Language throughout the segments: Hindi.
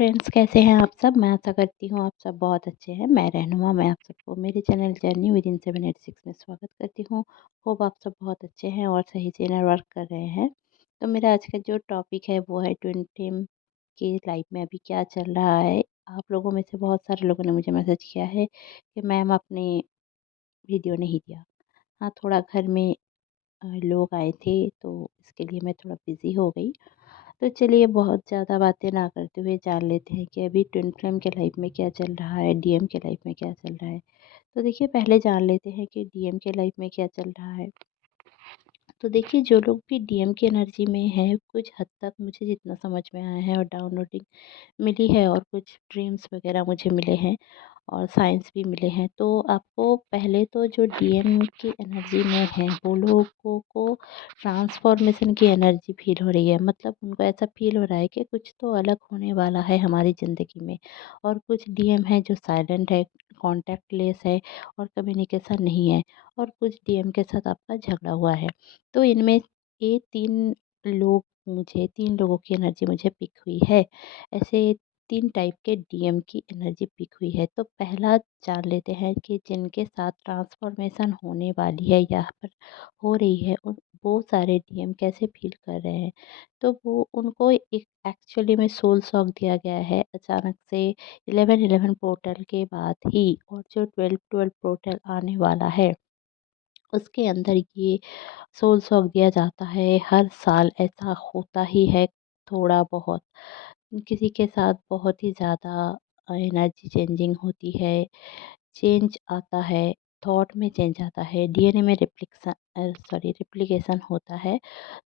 फ्रेंड्स, कैसे हैं आप सब? मैं आशा करती हूँ आप सब बहुत अच्छे हैं। मैं रहनुमा, मैं आप सबको मेरे चैनल जर्नी विद इन 786 में स्वागत करती हूँ। होप आप सब बहुत अच्छे हैं और सही से इनर वर्क कर रहे हैं। तो मेरा आज का जो टॉपिक है वो है ट्विन टीम की लाइफ में अभी क्या चल रहा है। आप लोगों में से बहुत सारे लोगों ने मुझे मैसेज किया है कि मैम आपने वीडियो नहीं दिया। हाँ, थोड़ा घर में लोग आए थे तो इसके लिए मैं थोड़ा बिज़ी हो गई। तो चलिए बहुत ज़्यादा बातें ना करते हुए जान लेते हैं कि अभी ट्विन फ्लेम के लाइफ में क्या चल रहा है, डीएम के लाइफ में क्या चल रहा है। तो देखिए पहले जान लेते हैं कि डीएम के लाइफ में क्या चल रहा है। तो देखिए जो लोग भी डीएम की एनर्जी में हैं, कुछ हद तक मुझे जितना समझ में आया है और डाउनलोडिंग मिली है और कुछ ड्रीम्स वगैरह मुझे मिले हैं और साइंस भी मिले हैं। तो आपको पहले तो जो डीएम की एनर्जी में है वो लोगों को ट्रांसफॉर्मेशन की एनर्जी फील हो रही है। मतलब उनको ऐसा फील हो रहा है कि कुछ तो अलग होने वाला है हमारी ज़िंदगी में। और कुछ डीएम है जो साइलेंट है, कॉन्टैक्ट लेस है और कम्युनिकेशन नहीं है। और कुछ डीएम के साथ आपका झगड़ा हुआ है। तो इनमें ये 3 लोगों की एनर्जी मुझे पिक हुई है। ऐसे 3 टाइप के डीएम की एनर्जी पिक हुई है। तो पहला जान लेते हैं कि जिनके साथ ट्रांसफॉर्मेशन होने वाली है या पर हो रही है, उन वो सारे डीएम कैसे फ़ील कर रहे हैं। तो वो उनको एक एक्चुअली में सोल शॉक दिया गया है अचानक से 11-11 पोर्टल के बाद ही। और जो 12-12 पोर्टल आने वाला है, उसके अंदर ये सोल शॉक दिया जाता है। हर साल ऐसा होता ही है थोड़ा बहुत। किसी के साथ बहुत ही ज़्यादा एनर्जी चेंजिंग होती है, चेंज आता है, थॉट में चेंज आता है, डीएनए में रिप्लिकेशन होता है।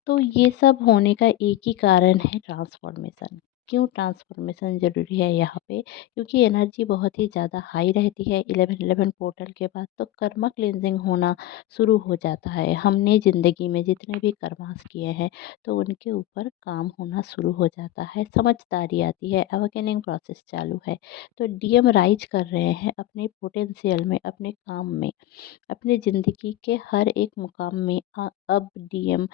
तो ये सब होने का एक ही कारण है ट्रांसफॉर्मेशन। क्यों ट्रांसफॉर्मेशन ज़रूरी है यहाँ पे? क्योंकि एनर्जी बहुत ही ज़्यादा हाई रहती है 11-11 पोर्टल के बाद। तो कर्मा क्लींजिंग होना शुरू हो जाता है। हमने ज़िंदगी में जितने भी कर्मास किए हैं तो उनके ऊपर काम होना शुरू हो जाता है, समझदारी आती है, अवेकनिंग प्रोसेस चालू है। तो डीएम राइज कर रहे हैं अपने पोटेंशियल में, अपने काम में, अपने ज़िंदगी के हर एक मुकाम में। अब डीएम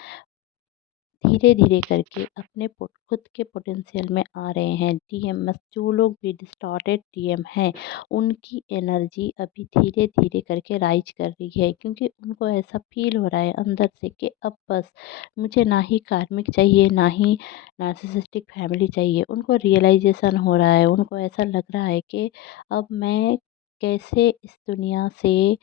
धीरे-धीरे करके अपने खुद के पोटेंशियल में आ रहे हैं। डीएम जो लोग भी डिस्टॉर्टेड डीएम हैं, उनकी एनर्जी अभी धीरे-धीरे करके राइज़ कर रही है। क्योंकि उनको ऐसा फ़ील हो रहा है अंदर से कि अब बस मुझे ना ही कार्मिक चाहिए, ना ही नार्सिसिस्टिक फैमिली चाहिए। उनको रियलाइज़ेशन हो रहा है, उनको ऐसा लग रहा है कि अब मैं कैसे इस दुनिया से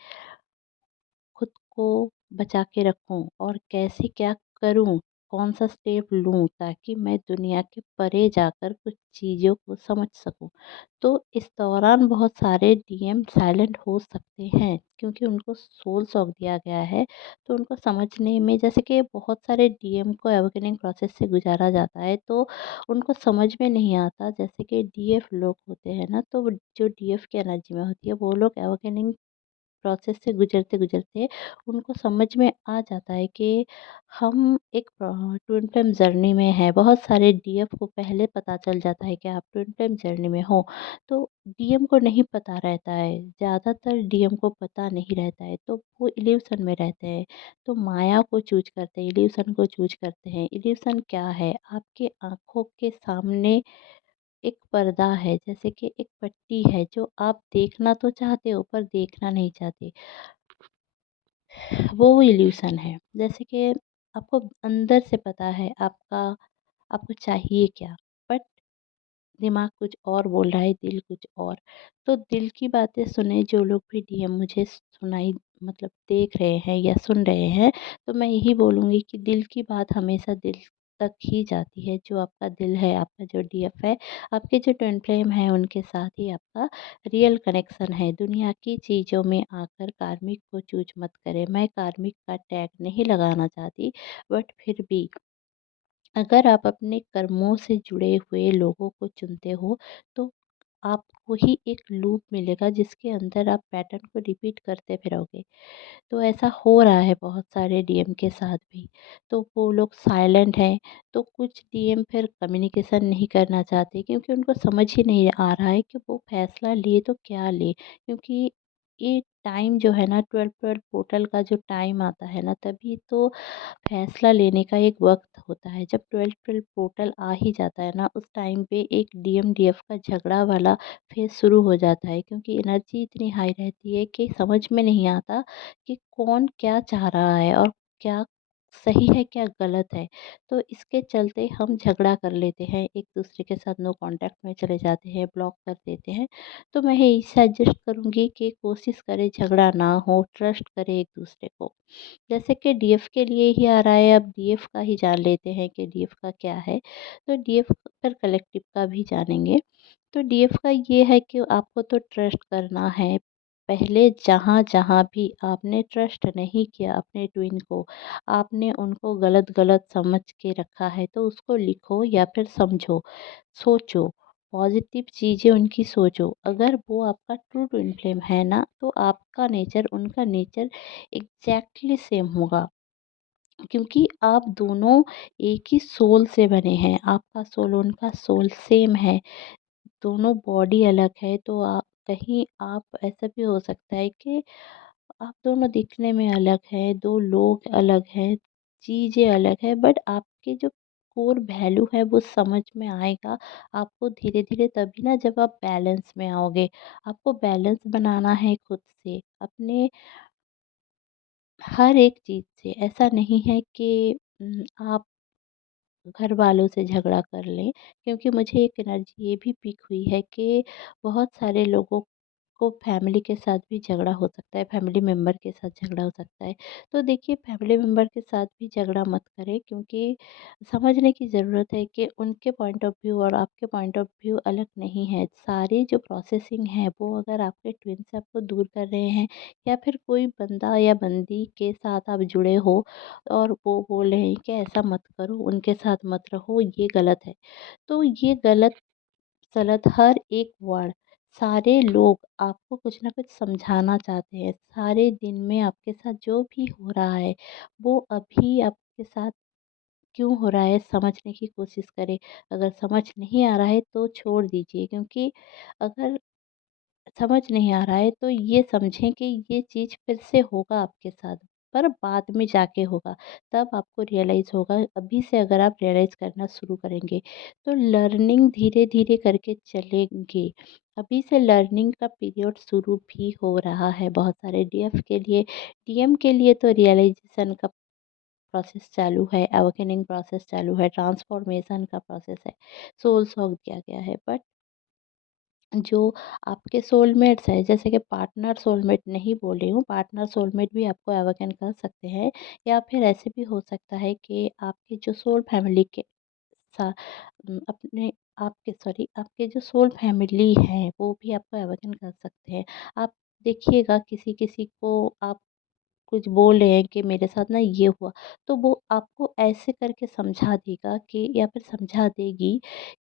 खुद को बचा के रखूँ और कैसे क्या करूँ, कौन-सा स्टेप लूँ ताकि मैं दुनिया के परे जाकर कुछ चीज़ों को समझ सकूँ। तो इस दौरान बहुत सारे डीएम साइलेंट हो सकते हैं क्योंकि उनको सोल शॉक दिया गया है। तो उनको समझने में, जैसे कि बहुत सारे डीएम को अवेकनिंग प्रोसेस से गुज़ारा जाता है तो उनको समझ में नहीं आता। जैसे कि डीएफ लोग होते हैं ना, तो वो जो डीएफ की एनर्जी में होती है वो लोग अवेकनिंग प्रोसेस से गुज़रते-गुज़रते उनको समझ में आ जाता है कि हम एक ट्विन फ्लेम जर्नी में हैं। बहुत सारे डीएफ को पहले पता चल जाता है कि आप ट्विन फ्लेम जर्नी में हो। तो डीएम को नहीं पता रहता है, ज़्यादातर डीएम को पता नहीं रहता है, तो वो इल्यूज़न में रहते हैं। तो माया को चूज़ करते हैं, इल्यूज़न को चूज़ करते हैं। इल्यूज़न क्या है? आपके आँखों के सामने एक पर्दा है, जैसे कि एक पट्टी है जो आप देखना तो चाहते हो पर देखना नहीं चाहते, वो इल्यूशन है। जैसे कि आपको अंदर से पता है आपको चाहिए क्या, बट दिमाग कुछ और बोल रहा है, दिल कुछ और। तो दिल की बातें सुने जो लोग भी डीएम मुझे सुनाई, मतलब देख रहे हैं या सुन रहे हैं, तो मैं यही बोलूँगी कि दिल की बात हमेशा दिल तक ही जाती है। जो आपका दिल है, आपका जो डीएफ है, आपके जो ट्विन फ्लेम है, उनके साथ ही आपका रियल कनेक्शन है। दुनिया की चीज़ों में आकर कार्मिक को चूज़ मत करें। मैं कार्मिक का टैग नहीं लगाना चाहती, बट फिर भी अगर आप अपने कर्मों से जुड़े हुए लोगों को चुनते हो तो आपको ही एक लूप मिलेगा जिसके अंदर आप पैटर्न को रिपीट करते फिरोगे। तो ऐसा हो रहा है बहुत सारे डीएम के साथ भी। तो वो लोग साइलेंट हैं, तो कुछ डीएम फिर कम्युनिकेशन नहीं करना चाहते क्योंकि उनको समझ ही नहीं आ रहा है कि वो फैसला ले तो क्या ले। क्योंकि ये टाइम जो है ना 12-12 पोर्टल का जो टाइम आता है ना, तभी तो फैसला लेने का एक वक़्त होता है। जब 12-12 पोर्टल आ ही जाता है ना, उस टाइम पे एक डीएम-डीएफ का झगड़ा वाला फ़ेज़ शुरू हो जाता है, क्योंकि एनर्जी इतनी हाई रहती है कि समझ में नहीं आता कि कौन क्या चाह रहा है और क्या सही है, क्या गलत है। तो इसके चलते हम झगड़ा कर लेते हैं, एक-दूसरे के साथ नो कॉन्टैक्ट में चले जाते हैं, ब्लॉक कर देते हैं। तो मैं यही सजेस्ट करूँगी कि कोशिश करें झगड़ा ना हो, ट्रस्ट करें एक-दूसरे को। जैसे कि डीएफ के लिए ही आ रहा है, अब डीएफ का ही जान लेते हैं कि डीएफ का क्या है। तो डीएफ पर कलेक्टिव का भी जानेंगे। तो डीएफ का ये है कि आपको तो ट्रस्ट करना है। पहले जहाँ-जहाँ भी आपने ट्रस्ट नहीं किया अपने ट्विन को, आपने उनको गलत-गलत समझ के रखा है, तो उसको लिखो या फिर समझो, सोचो, पॉज़िटिव चीज़ें उनकी सोचो। अगर वो आपका ट्रू ट्विन फ्लेम है ना, तो आपका नेचर, उनका नेचर एग्ज़ैक्टली सेम होगा। क्योंकि आप दोनों एक ही सोल से बने हैं, आपका सोल, उनका सोल सेम है। दोनों बॉडी अलग है, तो कहीं आप ऐसा भी हो सकता है कि आप दोनों दिखने में अलग हैं, 2 लोग अलग हैं, चीज़ें अलग हैं, बट आपके जो कोर वैल्यू है वो समझ में आएगा आपको धीरे-धीरे, तभी ना जब आप बैलेंस में आओगे। आपको बैलेंस बनाना है खुद से, अपने हर एक चीज़ से। ऐसा नहीं है कि आप घर वालों से झगड़ा कर लें, क्योंकि मुझे एक एनर्जी ये भी पिक हुई है कि बहुत सारे लोगों को फैमिली के साथ भी झगड़ा हो सकता है, फैमिली मेंबर के साथ झगड़ा हो सकता है। तो देखिए, फैमिली मेंबर के साथ भी झगड़ा मत करें, क्योंकि समझने की ज़रूरत है कि उनके पॉइंट ऑफ व्यू और आपके पॉइंट ऑफ व्यू अलग नहीं है। सारी जो प्रोसेसिंग है वो अगर आपके ट्विन से आपको दूर कर रहे हैं, या फिर कोई बंदा या बंदी के साथ आप जुड़े हो और वो बोल रहे हैं कि ऐसा मत करो, उनके साथ मत रहो, ये गलत है। तो ये गलत सलत हर एक वर्ड, सारे लोग आपको कुछ ना कुछ समझाना चाहते हैं। सारे दिन में आपके साथ जो भी हो रहा है, वो अभी आपके साथ क्यों हो रहा है, समझने की कोशिश करें। अगर समझ नहीं आ रहा है तो छोड़ दीजिए, क्योंकि अगर समझ नहीं आ रहा है तो ये समझें कि ये चीज़ फिर से होगा आपके साथ, पर बाद में जाके होगा, तब आपको रियलाइज़ होगा। अभी से अगर आप रियलाइज़ करना शुरू करेंगे, तो लर्निंग धीरे-धीरे करके चलेंगे। अभी से लर्निंग का पीरियड शुरू भी हो रहा है बहुत सारे डीएफ के लिए। डीएम के लिए तो रियलाइज़ेशन का प्रोसेस चालू है, अवेकनिंग प्रोसेस चालू है, ट्रांसफॉर्मेशन का प्रोसेस है, सोल सॉक दिया गया है। बट जो आपके सोलमेट्स हैं, जैसे कि पार्टनर सोलमेट नहीं बोल रही हूँ, पार्टनर सोलमेट भी आपको अवेकन कर सकते हैं, या फिर ऐसे भी हो सकता है कि आपके जो सोल फैमिली के सा अपने आपके सॉरी आपके जो सोल फैमिली है वो भी आपको अवेकन कर सकते हैं। आप देखिएगा, किसी-किसी को आप कुछ बोल रहे हैं कि मेरे साथ ना ये हुआ, तो वो आपको ऐसे करके समझा देगा कि, या फिर समझा देगी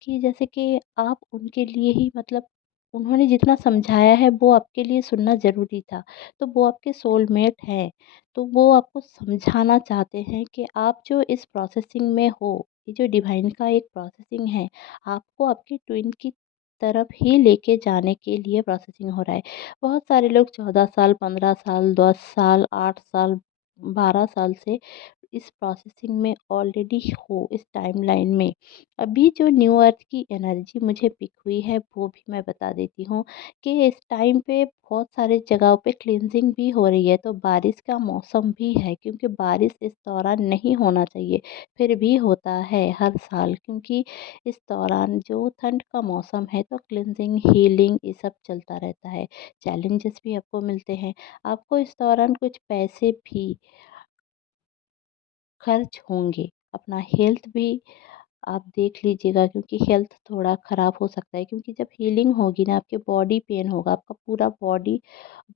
कि जैसे कि आप उनके लिए ही, मतलब उन्होंने जितना समझाया है वो आपके लिए सुनना ज़रूरी था। तो वो आपके सोलमेट हैं, तो वो आपको समझाना चाहते हैं कि आप जो इस प्रोसेसिंग में हो, ये जो डिवाइन का एक प्रोसेसिंग है, आपको आपके ट्विन की तरफ ही लेके जाने के लिए प्रोसेसिंग हो रहा है। बहुत सारे लोग 14 साल, 15 साल, 10 साल, 8 साल, 12 साल से इस प्रोसेसिंग में ऑलरेडी हो, इस टाइमलाइन में। अभी जो न्यू अर्थ की एनर्जी मुझे पिक हुई है वो भी मैं बता देती हूँ कि इस टाइम पे बहुत सारे जगहों पे क्लींजिंग भी हो रही है। तो बारिश का मौसम भी है, क्योंकि बारिश इस दौरान नहीं होना चाहिए, फिर भी होता है हर साल, क्योंकि इस दौरान जो ठंड का मौसम है तो क्लींजिंग, हीलिंग ये सब चलता रहता है। चैलेंजेस भी आपको मिलते हैं। आपको इस दौरान कुछ पैसे भी खर्च होंगे। अपना हेल्थ भी आप देख लीजिएगा, क्योंकि हेल्थ थोड़ा ख़राब हो सकता है, क्योंकि जब हीलिंग होगी ना, आपके बॉडी पेन होगा, आपका पूरा बॉडी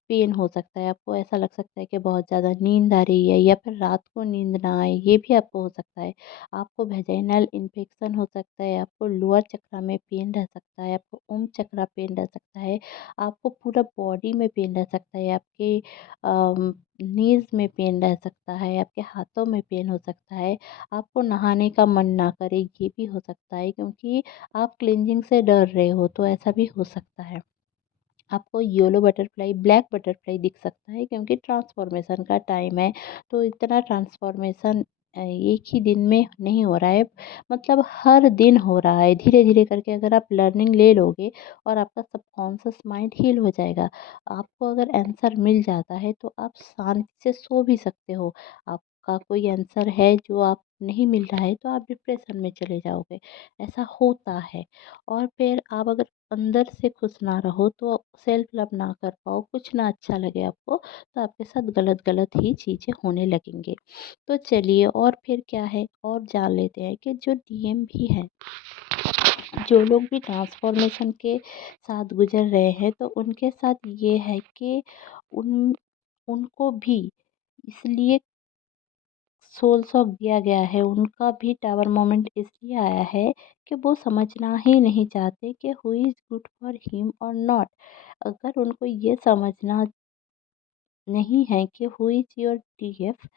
पेन हो सकता है। आपको ऐसा लग सकता है कि बहुत ज़्यादा नींद आ रही है, या फिर रात को नींद ना आए, ये भी आपको हो सकता है। आपको वेजाइनल इन्फेक्शन हो सकता है, आपको लोअर चक्रा में पेन रह सकता है, आपको ओम चक्रा पेन रह सकता है, आपको पूरा बॉडी में पेन रह सकता है, आपके नीज़ में पेन रह सकता है, आपके हाथों में पेन हो सकता है, आपको नहाने का मन ना करे, ये भी हो सकता है, क्योंकि आप क्लींजिंग से डर रहे हो, तो ऐसा भी हो सकता है। आपको येलो बटरफ्लाई, ब्लैक बटरफ्लाई दिख सकता है, क्योंकि ट्रांसफॉर्मेशन का टाइम है। तो इतना ट्रांसफॉर्मेशन एक ही दिन में नहीं हो रहा है, मतलब हर दिन हो रहा है। धीरे-धीरे करके अगर आप लर्निंग ले लोगे और आपका सबकॉन्शियस माइंड हील हो जाएगा। आपको अगर आंसर मिल जाता है तो आप शांति से सो भी सकते हो। आपका कोई आंसर है जो आप नहीं मिल रहा है तो आप डिप्रेशन में चले जाओगे, ऐसा होता है। और फिर आप अगर अंदर से खुश ना रहो तो सेल्फ लव ना कर पाओ, कुछ ना अच्छा लगे आपको, तो आपके साथ गलत-गलत ही चीज़ें होने लगेंगे। तो चलिए और फिर क्या है और जान लेते हैं कि जो डीएम भी हैं, जो लोग भी ट्रांसफॉर्मेशन के साथ गुज़र रहे हैं, तो उनके साथ ये है कि उन उनको भी इसलिए सोल्स ऑफ दिया गया है, उनका भी टावर मोमेंट इसलिए आया है कि वो समझना ही नहीं चाहते कि who is good for him और नॉट। अगर उनको ये समझना नहीं है कि हु इज़ योर टीएफ,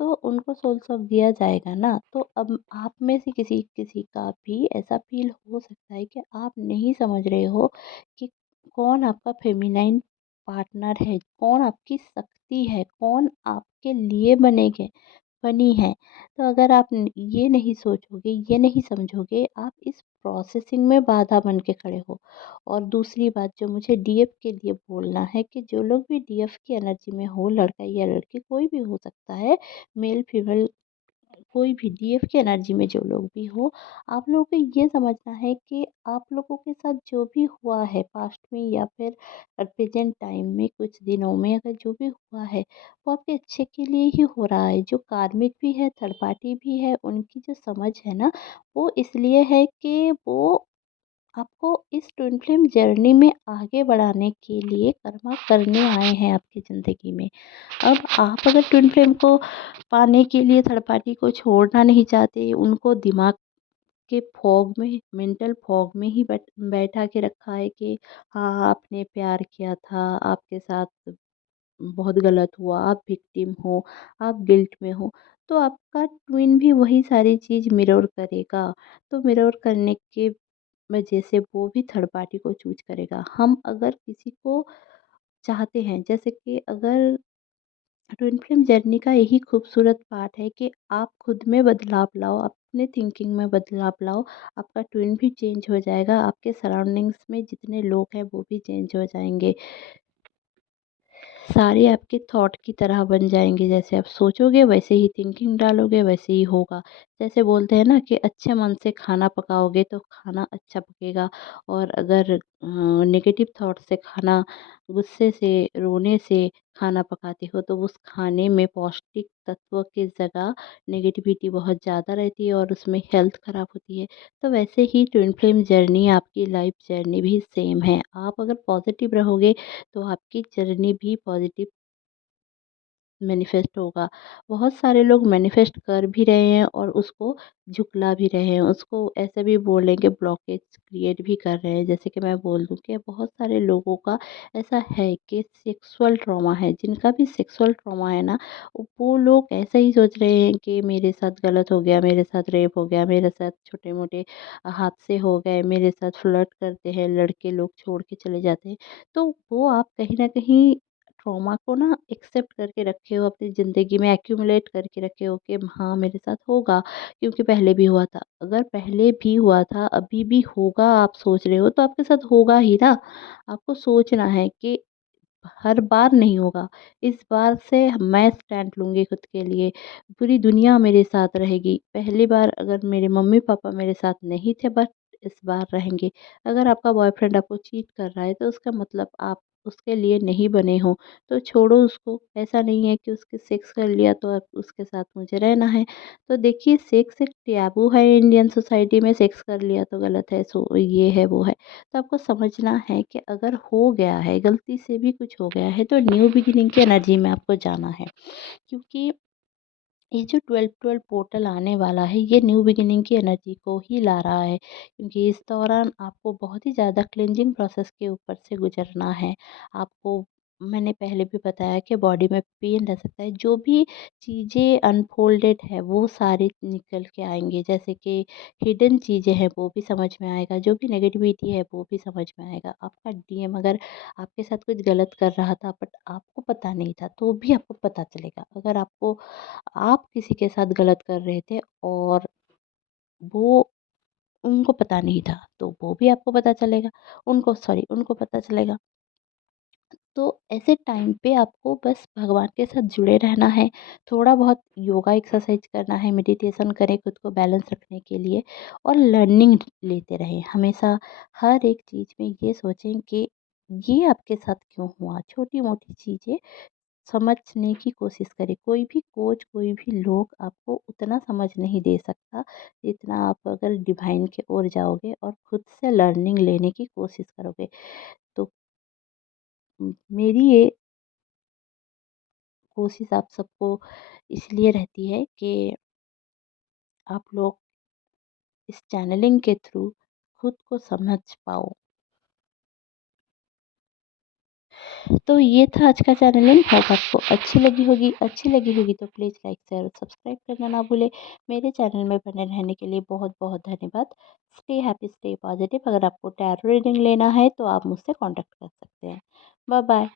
तो उनको सोल्स ऑफ दिया जाएगा ना। तो अब आप में से किसी किसी का भी ऐसा फ़ील हो सकता है कि आप नहीं समझ रहे हो कि कौन आपका फेमिनाइन पार्टनर है, कौन आपकी शक्ति है, कौन आपके लिए बनी है। तो अगर आप ये नहीं सोचोगे, ये नहीं समझोगे, आप इस प्रोसेसिंग में बाधा बन के खड़े हो। और दूसरी बात जो मुझे डीएफ के लिए बोलना है कि जो लोग भी डीएफ की एनर्जी में हो, लड़का या लड़की कोई भी हो सकता है, मेल फीमेल कोई भी डीएफ की एनर्जी में जो लोग भी हो, आप लोगों को ये समझना है कि आप लोगों के साथ जो भी हुआ है पास्ट में या फिर प्रेजेंट टाइम में कुछ दिनों में अगर जो भी हुआ है, वो आपके अच्छे के लिए ही हो रहा है। जो कार्मिक भी है, थर्ड पार्टी भी है, उनकी जो समझ है ना, वो इसलिए है कि वो आपको इस ट्विन फ्लेम जर्नी में आगे बढ़ाने के लिए कर्मा करने आए हैं आपकी ज़िंदगी में। अब आप अगर ट्विन फ्लेम को पाने के लिए थर्ड पार्टी को छोड़ना नहीं चाहते, उनको दिमाग के फॉग में, मेंटल फॉग में ही बैठा के रखा है कि हाँ, आपने प्यार किया था, आपके साथ बहुत गलत हुआ, आप विक्टिम हो, आप गिल्ट में हो, तो आपका ट्विन भी वही सारी चीज़ मिरर करेगा। तो मिरर करने के वजह से वो भी थर्ड पार्टी को चूज़ करेगा। हम अगर किसी को चाहते हैं, जैसे कि अगर ट्विन फ्लेम जर्नी का यही खूबसूरत पार्ट है कि आप खुद में बदलाव लाओ, अपने थिंकिंग में बदलाव लाओ, आपका ट्विन भी चेंज हो जाएगा, आपके सराउंडिंग्स में जितने लोग हैं वो भी चेंज हो जाएँगे। सारे आपके थॉट की तरह बन जाएँगे, जैसे आप सोचोगे वैसे ही थिंकिंग डालोगे वैसे ही होगा। जैसे बोलते हैं ना कि अच्छे मन से खाना पकाओगे तो खाना अच्छा पकेगा, और अगर नेगेटिव थॉट से खाना, गुस्से से, रोने से खाना पकाते हो तो उस खाने में पौष्टिक तत्व की जगह नेगेटिविटी बहुत ज़्यादा रहती है और उसमें हेल्थ ख़राब होती है। तो वैसे ही ट्विन फ्लेम जर्नी, आपकी लाइफ जर्नी भी सेम है। आप अगर पॉज़िटिव रहोगे तो आपकी जर्नी भी पॉजिटिव मैनिफेस्ट होगा। बहुत सारे लोग मैनिफेस्ट कर भी रहे हैं और उसको झुकला भी रहे हैं, उसको ऐसे भी बोलेंगे ब्लॉकेज क्रिएट भी कर रहे हैं। जैसे कि मैं बोल दूँ कि बहुत सारे लोगों का ऐसा है कि सेक्सुअल ट्रॉमा है, जिनका भी सेक्सुअल ट्रॉमा है ना, वो लोग ऐसा ही सोच रहे हैं कि मेरे साथ गलत हो गया, मेरे साथ रेप हो गया, मेरे साथ छोटे-मोटे हादसे हो गए, मेरे साथ फ्लर्ट करते हैं, लड़के लोग छोड़ के चले जाते हैं। तो वो आप कहीं न कहीं ट्रॉमा को ना एक्सेप्ट करके रखे हो, अपनी ज़िंदगी में एक्यूमुलेट करके रखे हो कि हाँ, मेरे साथ होगा, क्योंकि पहले भी हुआ था। अगर पहले भी हुआ था, अभी भी होगा आप सोच रहे हो, तो आपके साथ होगा ही ना। आपको सोचना है कि हर बार नहीं होगा, इस बार से मैं स्टैंड लूँगी खुद के लिए, पूरी दुनिया मेरे साथ रहेगी। पहली बार अगर मेरे मम्मी-पापा मेरे साथ नहीं थे, बट इस बार रहेंगे। अगर आपका बॉयफ्रेंड आपको चीट कर रहा है तो उसका मतलब आप उसके लिए नहीं बने हो, तो छोड़ो उसको। ऐसा नहीं है कि उसके सेक्स कर लिया तो अब उसके साथ मुझे रहना है। तो देखिए, सेक्स एक टैबू है इंडियन सोसाइटी में, सेक्स कर लिया तो गलत है, सो ये है, वो है। तो आपको समझना है कि अगर हो गया है, गलती से भी कुछ हो गया है, तो न्यू बिगिनिंग की एनर्जी में आपको जाना है। क्योंकि ये जो 12-12 पोर्टल आने वाला है, ये न्यू बिगिनिंग की एनर्जी को ही ला रहा है, क्योंकि इस दौरान आपको बहुत ही ज़्यादा क्लींजिंग प्रोसेस के ऊपर से गुजरना है। आपको मैंने पहले भी बताया कि बॉडी में पेन रह सकता है। जो भी चीज़ें अनफ़ोल्डेड है वो सारी निकल के आएँगे, जैसे कि हिडन चीज़ें हैं वो भी समझ में आएगा, जो भी नेगेटिविटी है वो भी समझ में आएगा। आपका डीएम अगर आपके साथ कुछ गलत कर रहा था बट आपको पता नहीं था, तो भी आपको पता चलेगा। अगर आप किसी के साथ गलत कर रहे थे और वो उनको पता नहीं था, तो वो भी आपको पता चलेगा। उनको पता चलेगा। तो ऐसे टाइम पे आपको बस भगवान के साथ जुड़े रहना है, थोड़ा बहुत योगा एक्सरसाइज करना है, मेडिटेशन करें खुद को बैलेंस रखने के लिए और लर्निंग लेते रहें। हमेशा हर एक चीज़ में ये सोचें कि ये आपके साथ क्यों हुआ? छोटी-मोटी चीज़ें समझने की कोशिश करें। कोई भी कोच, कोई भी लोग आपको उतना समझ नहीं दे सकता, जितना आप अगर डिवाइन की ओर जाओगे और खुद से लर्निंग लेने की कोशिश करोगे। तो मेरी ये कोशिश आप सबको इसलिए रहती है कि आप लोग इस चैनलिंग के थ्रू खुद को समझ पाओ। तो ये था आज का चैनलिंग, होप आपको अच्छी लगी होगी तो प्लीज़ लाइक, शेयर और सब्सक्राइब करना ना भूलें। मेरे चैनल में बने रहने के लिए बहुत-बहुत धन्यवाद। Stay happy, stay positive. अगर आपको टैरो रीडिंग लेना है तो आप मुझसे कॉन्टैक्ट कर सकते हैं। Bye bye.